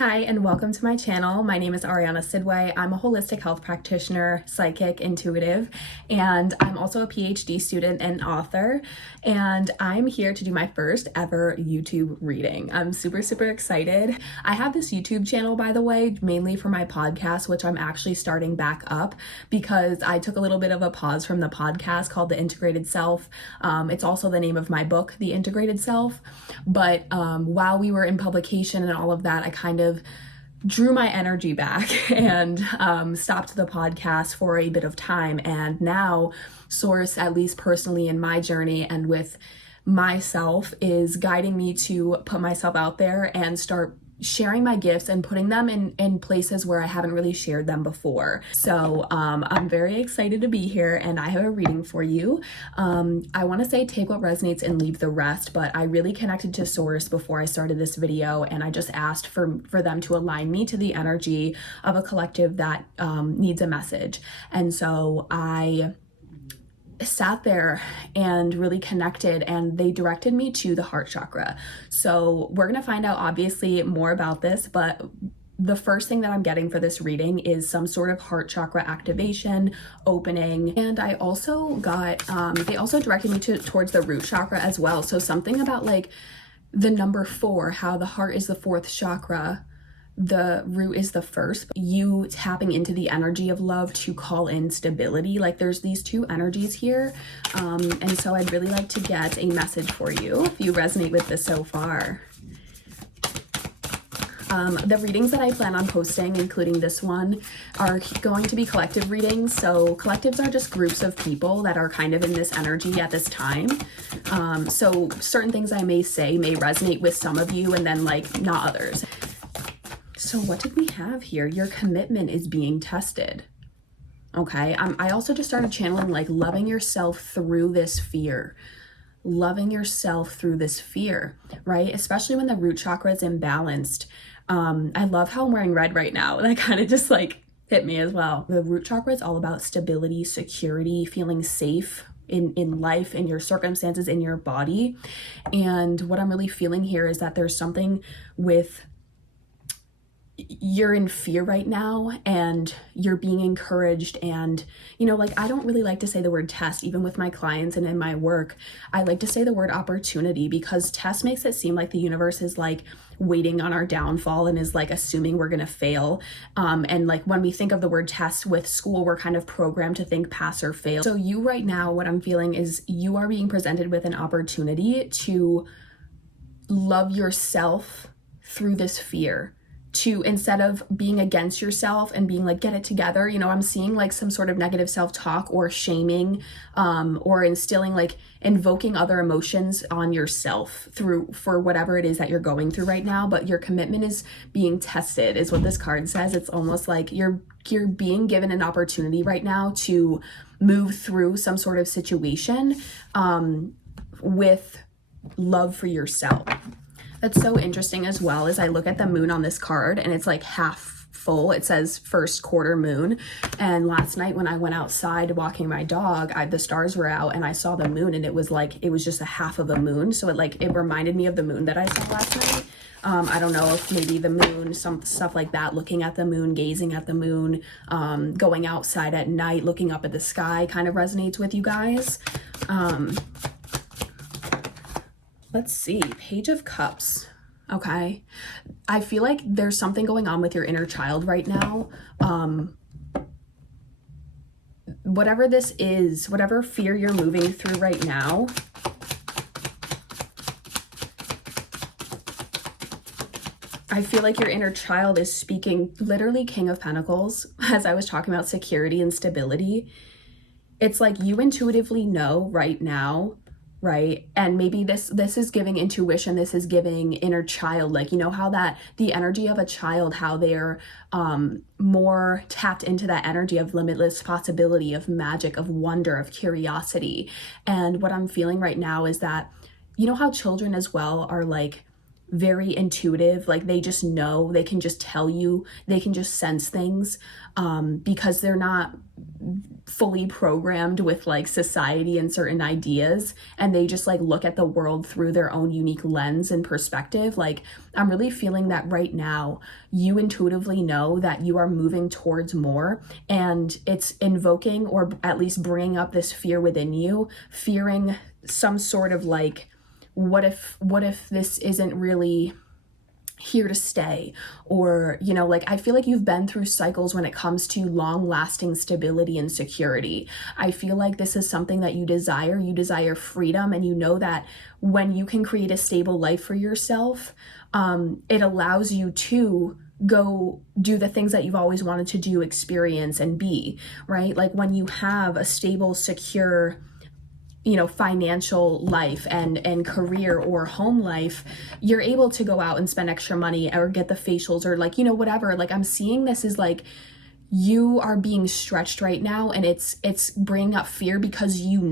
Hi, and welcome to my channel. My name is Ariana Sidway. I'm a holistic health practitioner, psychic, intuitive, and I'm also a PhD student and author. And I'm here to do my first ever YouTube reading. I'm super excited. I have this YouTube channel, by the way, mainly for my podcast, which I'm actually starting back up because I took a little bit of a pause from the podcast called The Integrated Self. It's also the name of my book, The Integrated Self. But while we were in publication and all of that, I kind of drew my energy back and stopped the podcast for a bit of time. And now Source, at least personally in my journey and with myself, is guiding me to put myself out there and start sharing my gifts and putting them in places where I haven't really shared them before. So I'm very excited to be here, and I have a reading for you. I want to say take what resonates and leave the rest, but I really connected to Source before I started this video, and I just asked for them to align me to the energy of a collective that needs a message. And so I sat there and really connected, and they directed me to the heart chakra. So we're gonna find out obviously more about this, but the first thing that I'm getting for this reading is some sort of heart chakra activation, opening. And I also got, they also directed me towards the root chakra as well. So something about like the number 4, how the heart is the 4th chakra, the root is the first, you tapping into the energy of love to call in stability. Like there's these two energies here. And so I'd really like to get a message for you if you resonate with this so far. The readings that I plan on posting, including this one, are going to be collective readings. So collectives are just groups of people that are kind of in this energy at this time. So certain things I may say may resonate with some of you and then like not others. So what did we have here? Your commitment is being tested. Okay, I also just started channeling like loving yourself through this fear. Loving yourself through this fear, right? Especially when the root chakra is imbalanced. I love how I'm wearing red right now. That kind of just like hit me as well. The root chakra is all about stability, security, feeling safe in life, in your circumstances, in your body. And what I'm really feeling here is that there's something with you're in fear right now and you're being encouraged. And you know, like I don't really like to say the word test, even with my clients and in my work. I like to say the word opportunity, because test makes it seem like the universe is like waiting on our downfall and is like assuming we're gonna fail. And like when we think of the word test with school, we're kind of programmed to think pass or fail. So you right now, what I'm feeling is you are being presented with an opportunity to love yourself through this fear. To, instead of being against yourself and being like, get it together, you know, I'm seeing like some sort of negative self-talk or shaming, or instilling, like invoking other emotions on yourself for whatever it is that you're going through right now. But your commitment is being tested, is what this card says. It's almost like you're being given an opportunity right now to move through some sort of situation, with love for yourself. That's so interesting as well, as I look at the moon on this card and it's like half full. It says first quarter moon. And last night when I went outside walking my dog, the stars were out and I saw the moon, and it was just a half of a moon. So it reminded me of the moon that I saw last night. I don't know if maybe the moon, some stuff like that, looking at the moon, gazing at the moon, going outside at night, looking up at the sky kind of resonates with you guys. Let's see, Page of Cups. Okay. I feel like there's something going on with your inner child right now. Whatever this is, whatever fear you're moving through right now, I feel like your inner child is speaking, literally King of Pentacles, as I was talking about security and stability. It's like you intuitively know right now, right? And maybe this is giving intuition, this is giving inner child, like, you know how that the energy of a child, how they're more tapped into that energy of limitless possibility, of magic, of wonder, of curiosity. And what I'm feeling right now is that, you know how children as well are like very intuitive. Like they just know, they can just tell you, they can just sense things, because they're not fully programmed with like society and certain ideas, and they just like look at the world through their own unique lens and perspective. Like I'm really feeling that right now you intuitively know that you are moving towards more, and it's invoking or at least bringing up this fear within you, fearing some sort of like, what if this isn't really here to stay? Or, you know, like I feel like you've been through cycles when it comes to long lasting stability and security. I feel like this is something that you desire freedom, and you know that when you can create a stable life for yourself, it allows you to go do the things that you've always wanted to do, experience, and be, right? Like when you have a stable, secure, you know, financial life and career or home life, you're able to go out and spend extra money or get the facials or like, you know, whatever. Like I'm seeing this as like you are being stretched right now, and it's bringing up fear because you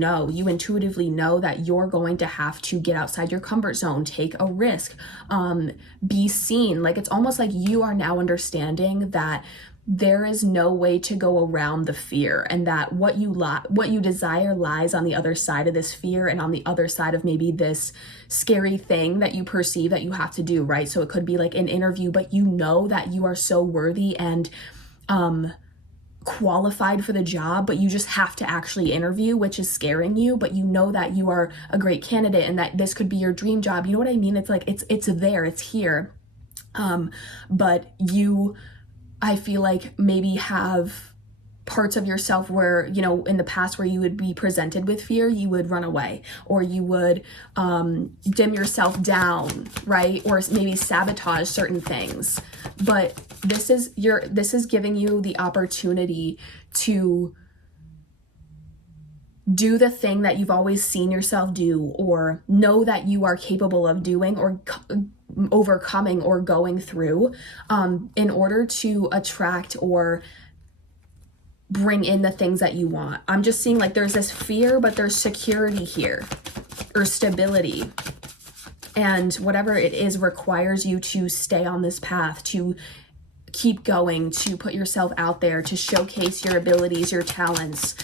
intuitively know that you're going to have to get outside your comfort zone, take a risk, be seen. Like it's almost like you are now understanding that there is no way to go around the fear, and that what you desire lies on the other side of this fear, and on the other side of maybe this scary thing that you perceive that you have to do, right? So it could be like an interview, but you know that you are so worthy and qualified for the job, but you just have to actually interview, which is scaring you, but you know that you are a great candidate and that this could be your dream job. You know what I mean? It's like it's there, it's here. But you, I feel like, maybe have parts of yourself where, you know, in the past where you would be presented with fear, you would run away, or you would dim yourself down, right? Or maybe sabotage certain things. But this is giving you the opportunity to do the thing that you've always seen yourself do, or know that you are capable of doing, or overcoming or going through, in order to attract or bring in the things that you want. I'm just seeing like there's this fear, but there's security here, or stability. And whatever it is requires you to stay on this path, to keep going, to put yourself out there, to showcase your abilities, your talents.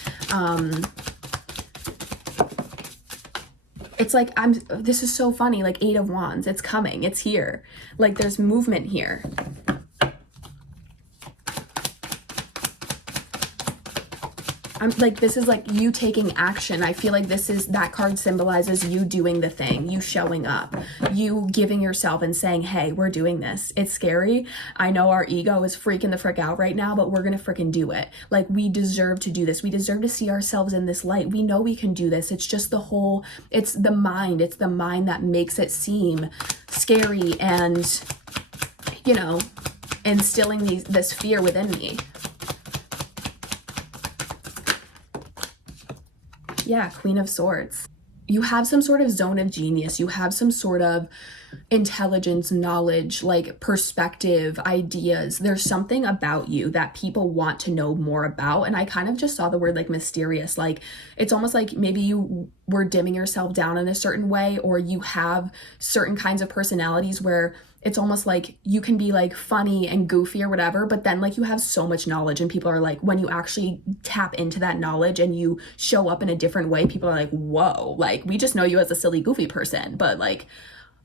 It's like this is so funny, like 8 of Wands, it's coming, it's here. Like there's movement here. I'm like, this is like you taking action. I feel like that card symbolizes you doing the thing, you showing up, you giving yourself and saying, hey, we're doing this. It's scary. I know our ego is freaking the frick out right now, but we're going to freaking do it. Like we deserve to do this. We deserve to see ourselves in this light. We know we can do this. It's just it's the mind that makes it seem scary and, you know, instilling this fear within me. Yeah, Queen of Swords. You have some sort of zone of genius. You have some sort of intelligence, knowledge, like perspective, ideas. There's something about you that people want to know more about. And I kind of just saw the word like mysterious. Like it's almost like maybe you were dimming yourself down in a certain way, or you have certain kinds of personalities where it's almost like you can be like funny and goofy or whatever, but then like you have so much knowledge, and people are like, when you actually tap into that knowledge and you show up in a different way, people are like, whoa, like we just know you as a silly goofy person, but like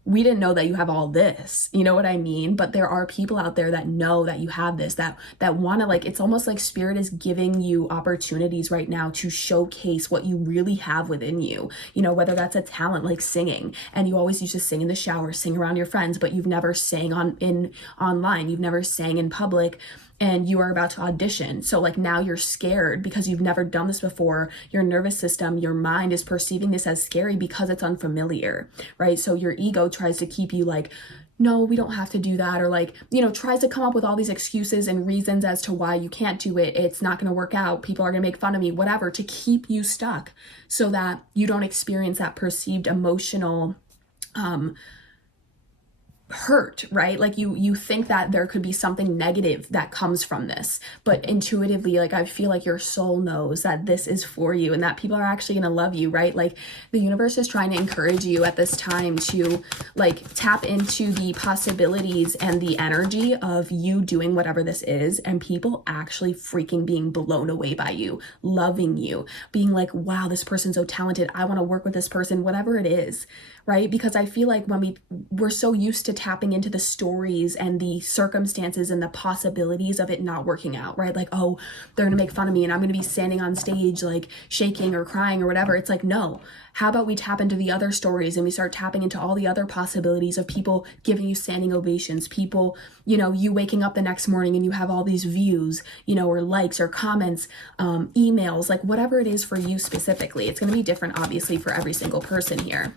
we didn't know that you have all this, you know what I mean? But there are people out there that know that you have this, that want to, like, it's almost like spirit is giving you opportunities right now to showcase what you really have within you. You know, whether that's a talent like singing, and you always used to sing in the shower, sing around your friends, but you've never sang online, you've never sang in public, and you are about to audition. So like now you're scared because you've never done this before. Your nervous system, your mind is perceiving this as scary because it's unfamiliar, right? So your ego tries to keep you like, no, we don't have to do that. Or like, you know, tries to come up with all these excuses and reasons as to why you can't do it. It's not going to work out. People are going to make fun of me, whatever, to keep you stuck so that you don't experience that perceived emotional, hurt, right? Like you think that there could be something negative that comes from this, but intuitively, like I feel like your soul knows that this is for you and that people are actually going to love you, right? Like the universe is trying to encourage you at this time to like tap into the possibilities and the energy of you doing whatever this is, and people actually freaking being blown away by you, loving you, being like, wow, this person's so talented, I want to work with this person, whatever it is, right? Because I feel like when we're so used to tapping into the stories and the circumstances and the possibilities of it not working out, right? Like, oh, they're gonna make fun of me and I'm gonna be standing on stage like shaking or crying or whatever. It's like, no, how about we tap into the other stories and we start tapping into all the other possibilities of people giving you standing ovations, people, you know, you waking up the next morning and you have all these views, you know, or likes or comments, emails, like whatever it is for you specifically. It's going to be different, obviously, for every single person here.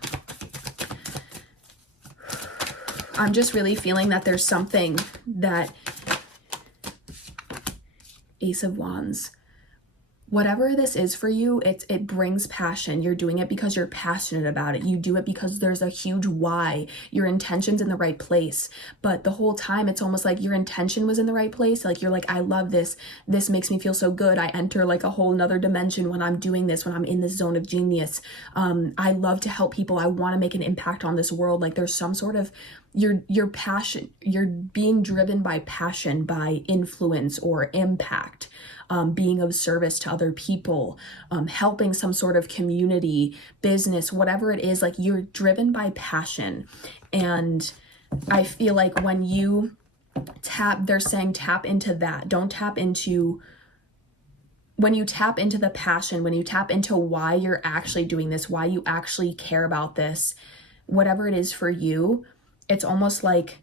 I'm just really feeling that there's something that Ace of Wands, whatever this is for you, it brings passion. You're doing it because you're passionate about it. You do it because there's a huge why. Your intention's in the right place. But the whole time, it's almost like your intention was in the right place. Like you're like, I love this. This makes me feel so good. I enter like a whole nother dimension when I'm doing this, when I'm in this zone of genius. I love to help people. I want to make an impact on this world. Like there's some sort of your passion, you're being driven by passion, by influence or impact, being of service to other people, helping some sort of community, business, whatever it is, like you're driven by passion. And I feel like when you they're saying tap into that. Don't tap into, when you tap into the passion, when you tap into why you're actually doing this, why you actually care about this, whatever it is for you, it's almost like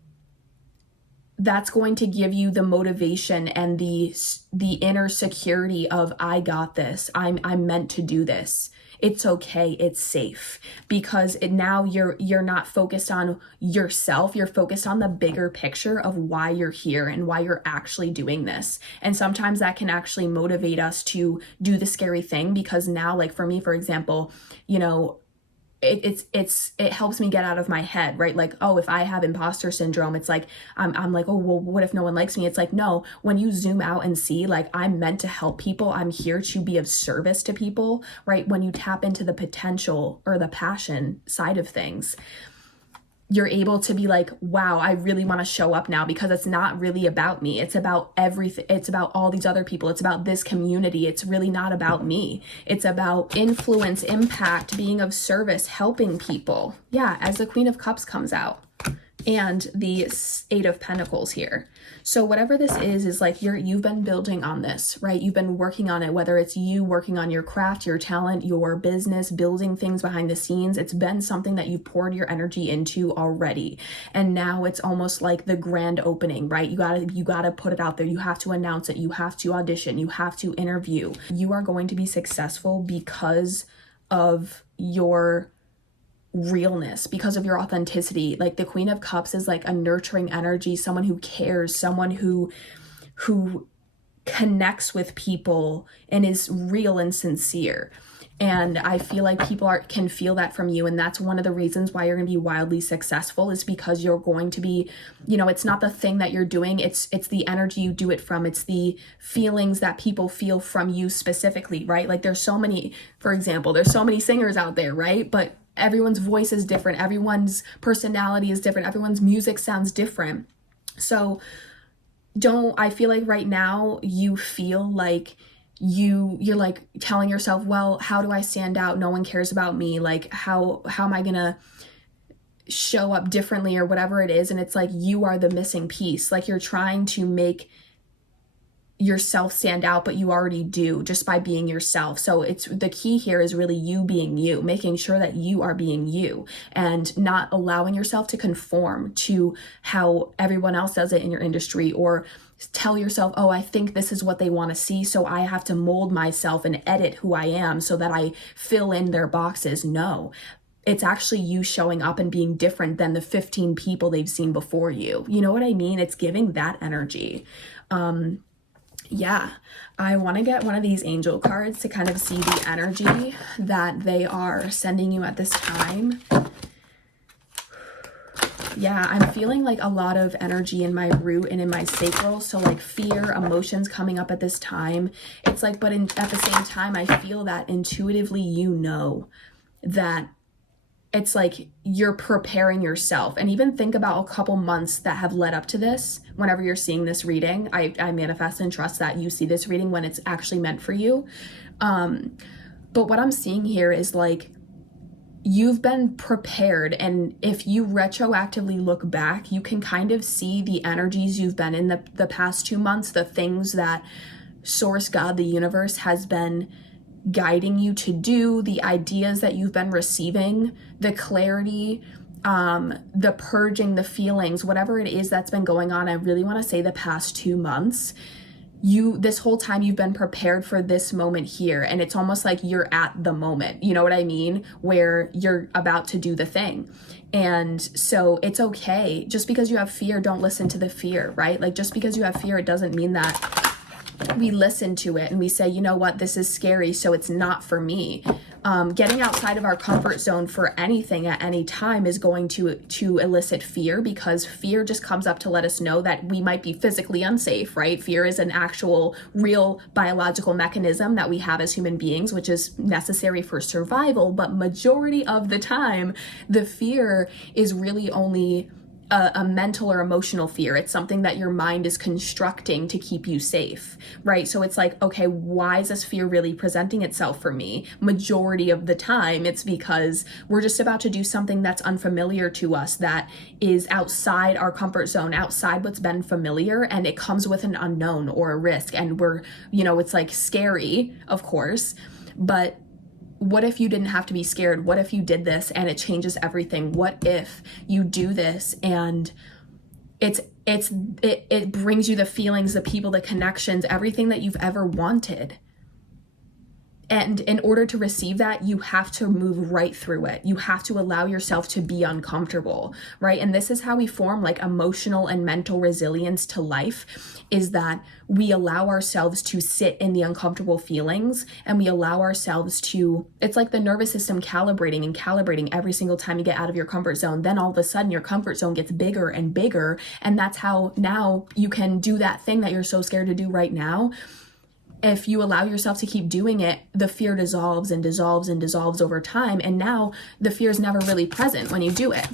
that's going to give you the motivation and the inner security of, I got this. I'm meant to do this. It's okay. It's safe, because now you're not focused on yourself. You're focused on the bigger picture of why you're here and why you're actually doing this. And sometimes that can actually motivate us to do the scary thing, because now, like for me, for example, you know, it helps me get out of my head, right? Like, oh, if I have imposter syndrome, it's like, I'm like, oh, well, what if no one likes me? It's like, no, when you zoom out and see, like, I'm meant to help people. I'm here to be of service to people, right? When you tap into the potential or the passion side of things, you're able to be like, wow, I really want to show up now, because it's not really about me. It's about everything. It's about all these other people. It's about this community. It's really not about me. It's about influence, impact, being of service, helping people. Yeah, as the Queen of Cups comes out and the Eight of Pentacles here. So whatever this is like you've been building on this, right? You've been working on it, whether it's you working on your craft, your talent, your business, building things behind the scenes. It's been something that you've poured your energy into already. And now it's almost like the grand opening, right? You gotta put it out there. You have to announce it. You have to audition. You have to interview. You are going to be successful because of your realness, because of your authenticity. Like the Queen of Cups is like a nurturing energy, someone who cares, someone who connects with people and is real and sincere. And I feel like people can feel that from you. And that's one of the reasons why you're going to be wildly successful, is because you're going to be, you know, it's not the thing that you're doing. It's the energy you do it from. It's the feelings that people feel from you specifically, right? Like there's so many, for example, there's so many singers out there, right? But everyone's voice is different. Everyone's personality is different. Everyone's music sounds different. So I feel like right now you feel like you're like telling yourself, well, how do I stand out? No one cares about me. Like how am I gonna show up differently or whatever it is? And it's like you are the missing piece. Like you're trying to make yourself stand out, but you already do just by being yourself. So it's the key here is really you being you, making sure that you are being you and not allowing yourself to conform to how everyone else does it in your industry, or tell yourself, oh, I think this is what they want to see, so I have to mold myself and edit who I am so that I fill in their boxes. No, it's actually you showing up and being different than the 15 people they've seen before you. You know what I mean? It's giving that energy. Yeah, I want to get one of these angel cards to kind of see the energy that they are sending you at this time. Yeah, I'm feeling like a lot of energy in my root and in my sacral. So like fear, emotions coming up at this time. It's like, but at the same time, I feel that intuitively, that it's like you're preparing yourself. And even think about a couple months that have led up to this. Whenever you're seeing this reading, I manifest and trust that you see this reading when it's actually meant for you. But what I'm seeing here is like, you've been prepared, and if you retroactively look back, you can kind of see the energies you've been in the past 2 months, the things that Source, God, the universe has been guiding you to do, the ideas that you've been receiving, the clarity, the purging, the feelings, whatever it is that's been going on. I really want to say the past 2 months. This whole time you've been prepared for this moment here, and it's almost like you're at the moment, you know what I mean, where you're about to do the thing. And so it's okay. Just because you have fear, don't listen to the fear, right? Like, just because you have fear, it doesn't mean that we listen to it and we say, you know what, this is scary, so it's not for me. Getting outside of our comfort zone for anything at any time is going to elicit fear, because fear just comes up to let us know that we might be physically unsafe, right? Fear is an actual real biological mechanism that we have as human beings, which is necessary for survival. But majority of the time, the fear is really only a mental or emotional fear. It's something that your mind is constructing to keep you safe, right? So it's like, okay, why is this fear really presenting itself for me? Majority of the time, it's because we're just about to do something that's unfamiliar to us, that is outside our comfort zone, outside what's been familiar, and it comes with an unknown or a risk. And it's like scary, of course, but what if you didn't have to be scared? What if you did this and it changes everything? What if you do this and it brings you the feelings, the people, the connections, everything that you've ever wanted? And in order to receive that, you have to move right through it. You have to allow yourself to be uncomfortable, right? And this is how we form like emotional and mental resilience to life, is that we allow ourselves to sit in the uncomfortable feelings, and we allow ourselves to, it's like the nervous system calibrating every single time you get out of your comfort zone. Then all of a sudden your comfort zone gets bigger and bigger. And that's how now you can do that thing that you're so scared to do right now. If you allow yourself to keep doing it, the fear dissolves and dissolves and dissolves over time. And now the fear is never really present when you do it,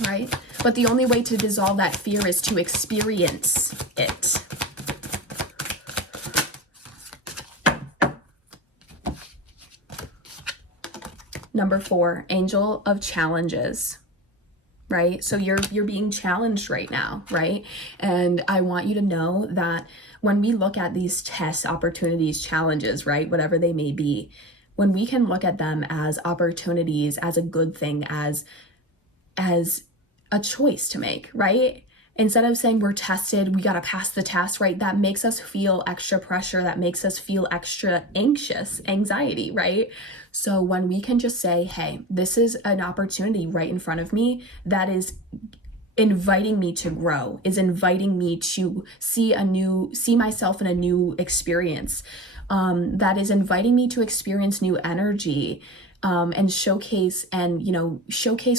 right? But the only way to dissolve that fear is to experience it. Number 4, Angel of Challenges. Right? So you're being challenged right now, right? And I want you to know that when we look at these tests, opportunities, challenges, right, whatever they may be, when we can look at them as opportunities, as a good thing, as a choice to make, right? Instead of saying we're tested, we got to pass the test, right? That makes us feel extra pressure. That makes us feel extra anxiety, right? So when we can just say, hey, this is an opportunity right in front of me that is inviting me to grow, is inviting me to see myself in a new experience, that is inviting me to experience new energy, and showcase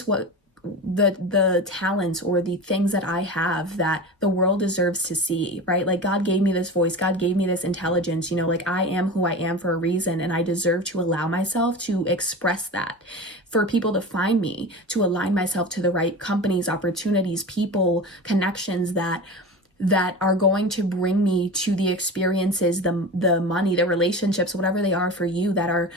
what the talents or the things that I have that the world deserves to see, right? Like, God gave me this voice, God gave me this intelligence, like I am who I am for a reason, and I deserve to allow myself to express that, for people to find me, to align myself to the right companies, opportunities, people, connections that are going to bring me to the experiences, the money, the relationships, whatever they are for you, that are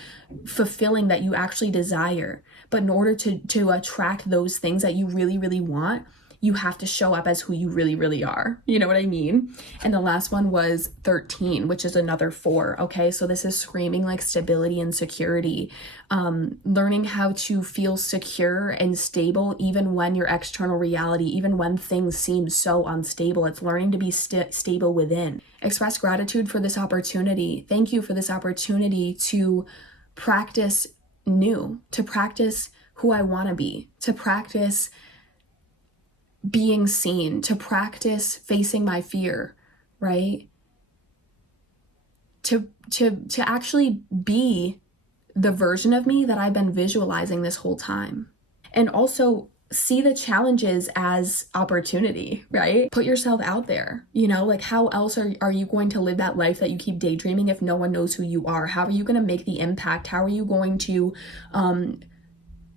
fulfilling, that you actually desire. But in order to attract those things that you really, really want, you have to show up as who you really, really are. You know what I mean? And the last one was 13, which is another 4. Okay, so this is screaming like stability and security. Learning how to feel secure and stable even when your external reality, even when things seem so unstable. It's learning to be stable within. Express gratitude for this opportunity. Thank you for this opportunity to practice new, to practice who I want to be, to practice being seen, to practice facing my fear, right? To actually be the version of me that I've been visualizing this whole time. And also see the challenges as opportunity, right? Put yourself out there, like how else are you going to live that life that you keep daydreaming if no one knows who you are? How are you going to make the impact? How are you going to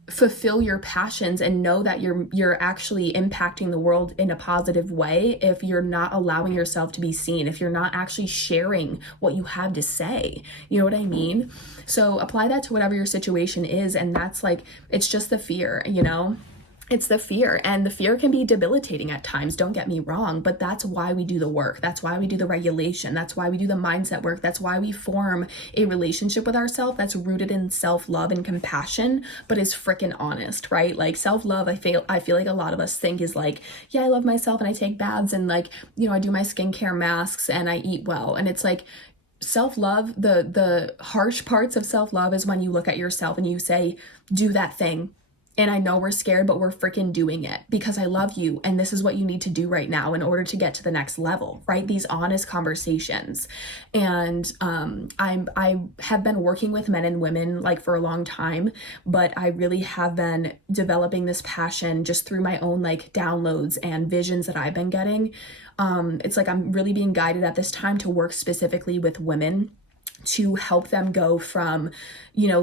fulfill your passions and know that you're actually impacting the world in a positive way if you're not allowing yourself to be seen, if you're not actually sharing what you have to say? You know what I mean? So apply that to whatever your situation is, and that's like, it's just the fear, It's the fear, and the fear can be debilitating at times, don't get me wrong, but that's why we do the work. That's why we do the regulation. That's why we do the mindset work. That's why we form a relationship with ourselves that's rooted in self-love and compassion, but is freaking honest, right? Like self-love, I feel like a lot of us think is like, yeah, I love myself and I take baths and like, I do my skincare masks and I eat well. And it's like, self-love, the harsh parts of self-love is when you look at yourself and you say, do that thing. And I know we're scared, but we're freaking doing it because I love you. And this is what you need to do right now in order to get to the next level, right? These honest conversations. And I have been working with men and women like for a long time, but I really have been developing this passion just through my own like downloads and visions that I've been getting. It's like I'm really being guided at this time to work specifically with women to help them go from,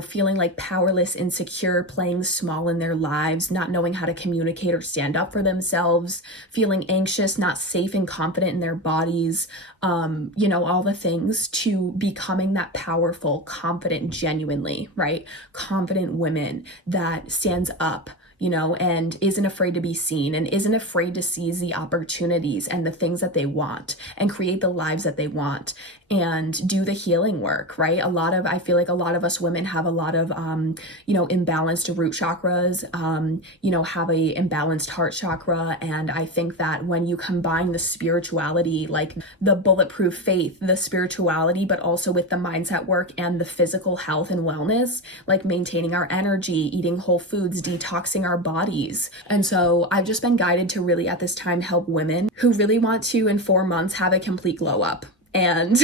feeling like powerless, insecure, playing small in their lives, not knowing how to communicate or stand up for themselves, feeling anxious, not safe and confident in their bodies, all the things, to becoming that powerful, confident, genuinely, right? Confident women that stands up, and isn't afraid to be seen and isn't afraid to seize the opportunities and the things that they want and create the lives that they want and do the healing work, right? I feel like a lot of us women have a lot of, imbalanced root chakras, have a imbalanced heart chakra. And I think that when you combine the spirituality, like the bulletproof faith, the spirituality, but also with the mindset work and the physical health and wellness, like maintaining our energy, eating whole foods, detoxing our bodies. And so I've just been guided to really at this time help women who really want to in 4 months have a complete glow up. And,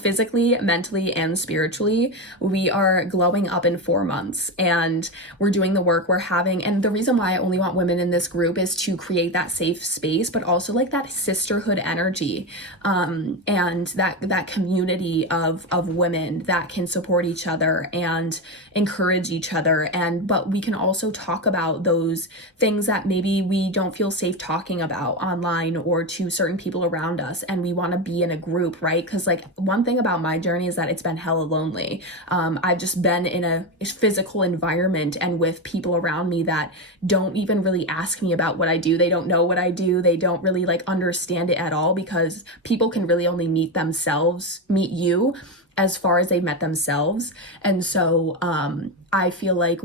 physically, mentally, and spiritually, we are glowing up in 4 months, and we're doing the work we're having. And the reason why I only want women in this group is to create that safe space, but also like that sisterhood energy, and that community of women that can support each other and encourage each other. But we can also talk about those things that maybe we don't feel safe talking about online or to certain people around us. And we want to be in a group, right? Because like one thing about my journey is that it's been hella lonely. I've just been in a physical environment and with people around me that don't even really ask me about what I do. They don't know what I do. They don't really like understand it at all, because people can really only meet you as far as they've met themselves. And so I feel like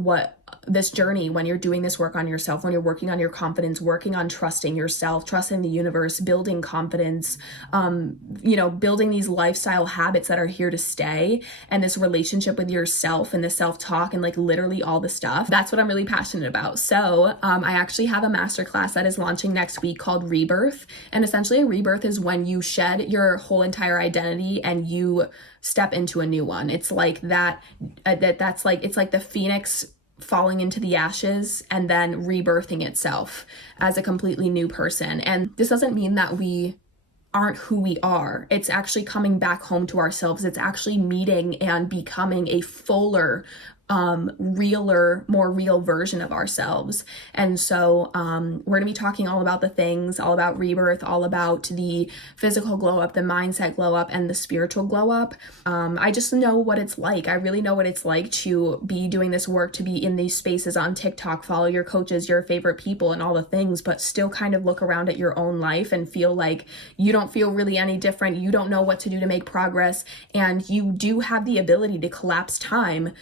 this journey, when you're doing this work on yourself, when you're working on your confidence, working on trusting yourself, trusting the universe, building confidence, building these lifestyle habits that are here to stay, and this relationship with yourself and the self-talk and like literally all the stuff, that's what I'm really passionate about. So I actually have a masterclass that is launching next week called Rebirth. And essentially a rebirth is when you shed your whole entire identity and you step into a new one. It's like it's like the phoenix falling into the ashes and then rebirthing itself as a completely new person. And this doesn't mean that we aren't who we are. It's actually coming back home to ourselves. It's actually meeting and becoming a fuller, realer, more real version of ourselves. And so we're gonna be talking all about the things, all about rebirth, all about the physical glow up, the mindset glow up, and the spiritual glow up. I just know what it's like. I really know what it's like to be doing this work, to be in these spaces on TikTok, follow your coaches, your favorite people, and all the things, but still kind of look around at your own life and feel like you don't feel really any different. You don't know what to do to make progress. And you do have the ability to collapse time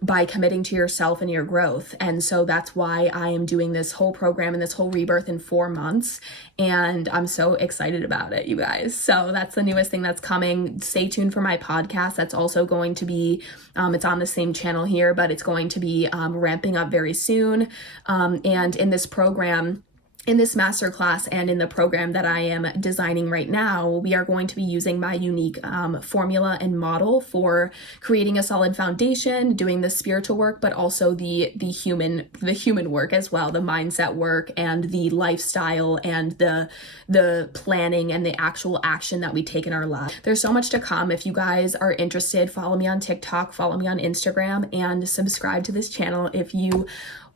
by committing to yourself and your growth. And so that's why I am doing this whole program and this whole rebirth in 4 months. And I'm so excited about it, you guys. So that's the newest thing that's coming. Stay tuned for my podcast. That's also going to be, it's on the same channel here, but it's going to be ramping up very soon. And in this program, in this masterclass and in the program that I am designing right now, we are going to be using my unique formula and model for creating a solid foundation, doing the spiritual work, but also the human work as well, the mindset work and the lifestyle and the planning and the actual action that we take in our lives. There's so much to come. If you guys are interested, follow me on TikTok, follow me on Instagram, and subscribe to this channel if you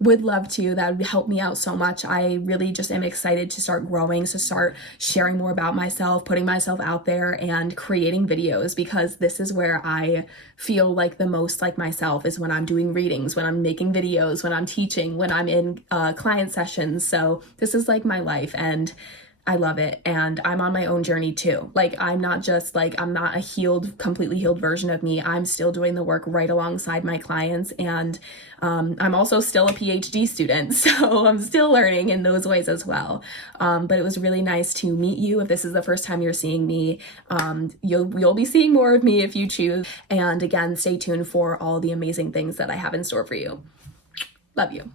would love to. That would help me out so much. I really just am excited to start growing, to start sharing more about myself, putting myself out there and creating videos, because this is where I feel like the most like myself, is when I'm doing readings, when I'm making videos, when I'm teaching, when I'm in client sessions. So this is like my life, and I love it. And I'm on my own journey too. Like, I'm not a completely healed version of me. I'm still doing the work right alongside my clients. And I'm also still a PhD student. So I'm still learning in those ways as well. But it was really nice to meet you. If this is the first time you're seeing me, you'll be seeing more of me if you choose. And again, stay tuned for all the amazing things that I have in store for you. Love you.